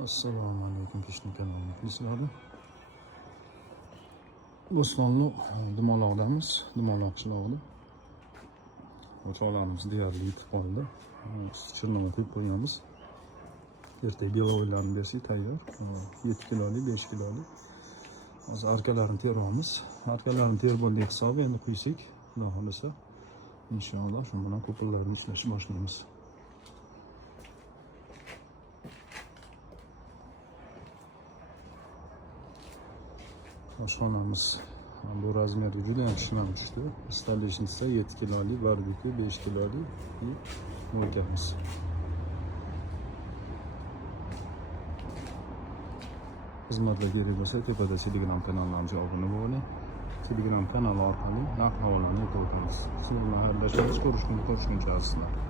Assalomu alaykum Kishni kanali muxlislari. Bo'stonli Dumaloqdamiz. Dumaloq qishlog'ida. O'choqlarimiz deyarli yetib qoldi. Chirnova quyib qo'yamiz. Ertaga belovoylarni bersak tayyor. 7 kilolik, 5 kilolik. Hozir arkalarini teramiz. Arkalarini terib bo'ldik hisobi endi quysak, xudo xolasa inshaalloh shu bilan ko'pirlarni ishlashni boshlaymiz. Oshxonamiz bu razmerga juda ham shishman tushdi. Istalishsa 7 kilolik, barbekü 5 kilolik mo'lkamiz. Xizmatlar kerak bo'lsa, tepada Telegram kanalimizga obuna bo'ling. Telegram kanali orqali narx-navolarni o'qib o'tamiz. Siz bilan xayrlashamiz, ko'rishguncha asizlar.